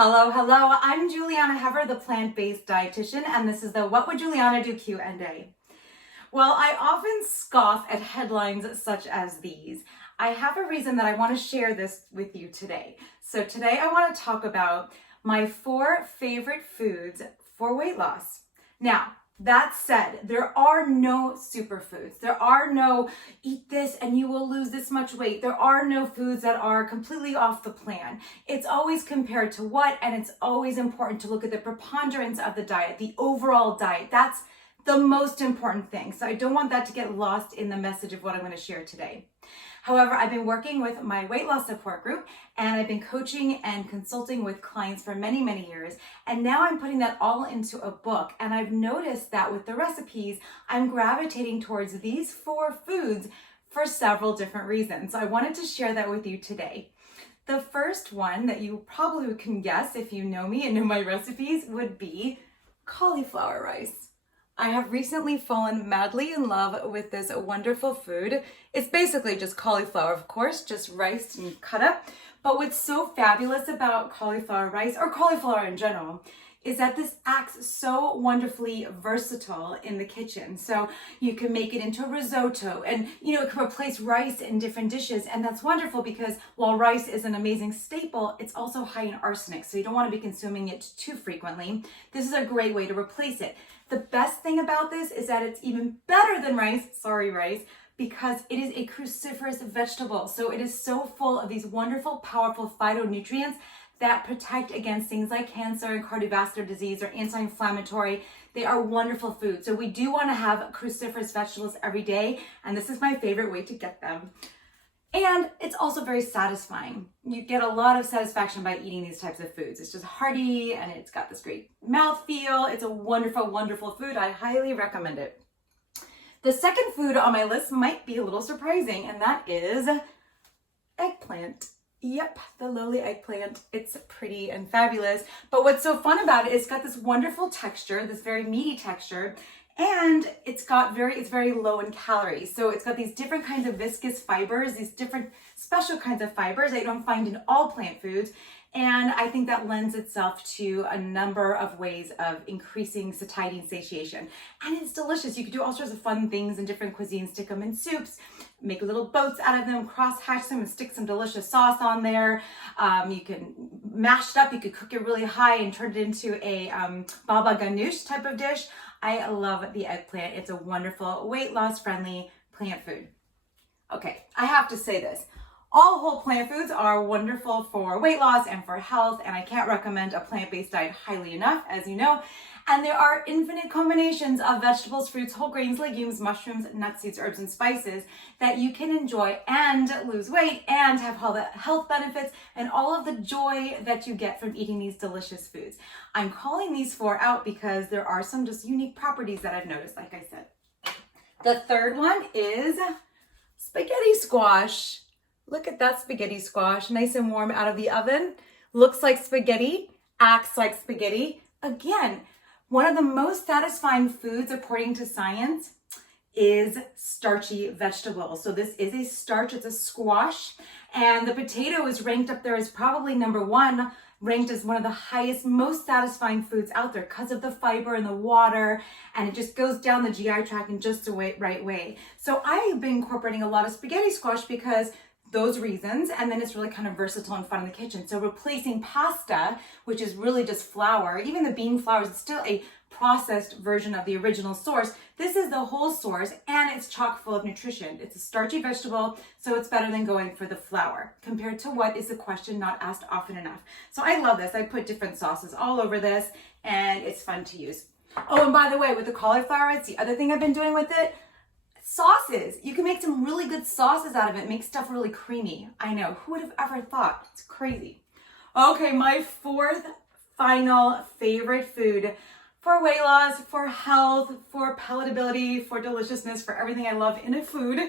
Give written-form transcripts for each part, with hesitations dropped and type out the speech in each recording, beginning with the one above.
Hello, hello. I'm Juliana Hever, the plant-based dietitian, and this is the What Would Juliana Do Q&A. Well, I often scoff at headlines such as these. I have a reason that I want to share this with you today. So today I want to talk about my 4 favorite foods for weight loss. Now, that said, there are no superfoods. There are no eat this and you will lose this much weight. There are no foods that are completely off the plan. It's always compared to what, and it's always important to look at the preponderance of the diet, the overall diet. That's the most important thing. So I don't want that to get lost in the message of what I'm going to share today. However, I've been working with my weight loss support group, and I've been coaching and consulting with clients for many, many years. And now I'm putting that all into a book. And I've noticed that with the recipes, I'm gravitating towards these 4 foods for several different reasons. So I wanted to share that with you today. The first one that you probably can guess if you know me and know my recipes would be cauliflower rice. I have recently fallen madly in love with this wonderful food. It's basically just cauliflower, of course, just rice and cut up. But what's so fabulous about cauliflower rice, or cauliflower in general, is that this acts so wonderfully versatile in the kitchen. So you can make it into risotto, and it can replace rice in different dishes. And that's wonderful because while rice is an amazing staple, it's also high in arsenic. So you don't want to be consuming it too frequently. This is a great way to replace it. The best thing about this is that it's even better than rice, because it is a cruciferous vegetable. So it is so full of these wonderful, powerful phytonutrients that protect against things like cancer and cardiovascular disease or anti-inflammatory. They are wonderful foods. So we do want to have cruciferous vegetables every day, and this is my favorite way to get them. And it's also very satisfying. You get a lot of satisfaction by eating these types of foods. It's just hearty and it's got this great mouthfeel. It's a wonderful, wonderful food. I highly recommend it. The second food on my list might be a little surprising, and that is eggplant. Yep, the lowly eggplant. It's pretty and fabulous. But what's so fun about it, it's got this wonderful texture, this very meaty texture, and it's very low in calories. So it's got these different kinds of viscous fibers, these different special kinds of fibers that you don't find in all plant foods. And I think that lends itself to a number of ways of increasing satiety and satiation. And it's delicious. You can do all sorts of fun things in different cuisines, stick them in soups, make little boats out of them, cross-hatch them and stick some delicious sauce on there. You can mash it up. You could cook it really high and turn it into a baba ganoush type of dish. I love the eggplant. It's a wonderful weight loss friendly plant food. Okay, I have to say this. All whole plant foods are wonderful for weight loss and for health, and I can't recommend a plant-based diet highly enough, as you know. And there are infinite combinations of vegetables, fruits, whole grains, legumes, mushrooms, nuts, seeds, herbs, and spices that you can enjoy and lose weight and have all the health benefits and all of the joy that you get from eating these delicious foods. I'm calling these 4 out because there are some just unique properties that I've noticed, like I said. The third one is spaghetti squash. Look at that spaghetti squash, nice and warm out of the oven. Looks like spaghetti, acts like spaghetti. Again, one of the most satisfying foods, according to science, is starchy vegetables. So this is a starch, it's a squash, and the potato is ranked up there as probably number 1, ranked as one of the highest, most satisfying foods out there because of the fiber and the water, and it just goes down the GI tract in just the right way. So I've been incorporating a lot of spaghetti squash because those reasons, and then it's really kind of versatile and fun in the kitchen. So replacing pasta, which is really just flour, even the bean flour is still a processed version of the original source. This is the whole source, and it's chock full of nutrition. It's a starchy vegetable, so it's better than going for the flour. Compared to what is a question not asked often enough. So I love this. I put different sauces all over this, and it's fun to use. Oh, and by the way, with the cauliflower, it's the other thing I've been doing with it. Sauces. You can make some really good sauces out of it, make stuff really creamy. I know, who would have ever thought? It's crazy. Okay, my 4th final favorite food for weight loss, for health, for palatability, for deliciousness, for everything I love in a food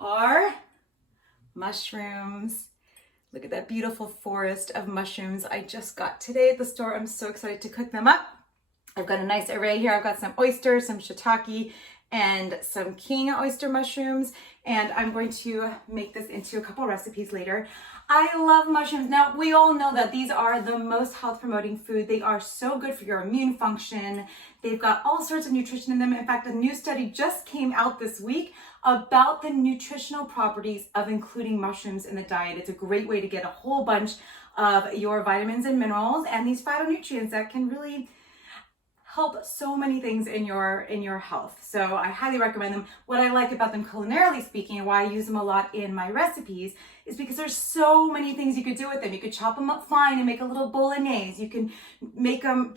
are mushrooms. Look at that beautiful forest of mushrooms I just got today at the store. I'm so excited to cook them up. I've got a nice array here. I've got some oysters, some shiitake, and some king oyster mushrooms, and I'm going to make this into a couple recipes later. I love mushrooms. Now, we all know that these are the most health promoting food. They are so good for your immune function. They've got all sorts of nutrition in them. In fact, a new study just came out this week about the nutritional properties of including mushrooms in the diet. It's a great way to get a whole bunch of your vitamins and minerals and these phytonutrients that can really help so many things in your health. So I highly recommend them. What I like about them culinarily speaking, and why I use them a lot in my recipes, is because there's so many things you could do with them. You could chop them up fine and make a little bolognese. You can make them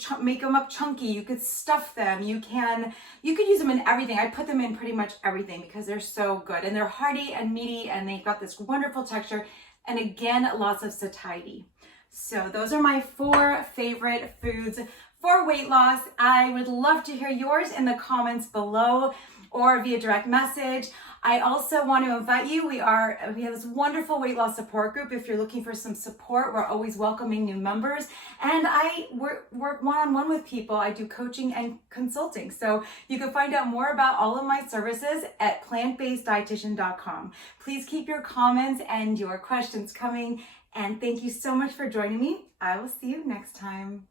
up chunky. You could stuff them. You could use them in everything. I put them in pretty much everything because they're so good, and they're hearty and meaty, and they've got this wonderful texture, and again, lots of satiety. So those are my 4 favorite foods for weight loss. I would love to hear yours in the comments below or via direct message. I also want to invite you. We have this wonderful weight loss support group. If you're looking for some support, we're always welcoming new members. And I work one-on-one with people. I do coaching and consulting. So you can find out more about all of my services at plantbaseddietitian.com. Please keep your comments and your questions coming. And thank you so much for joining me. I will see you next time.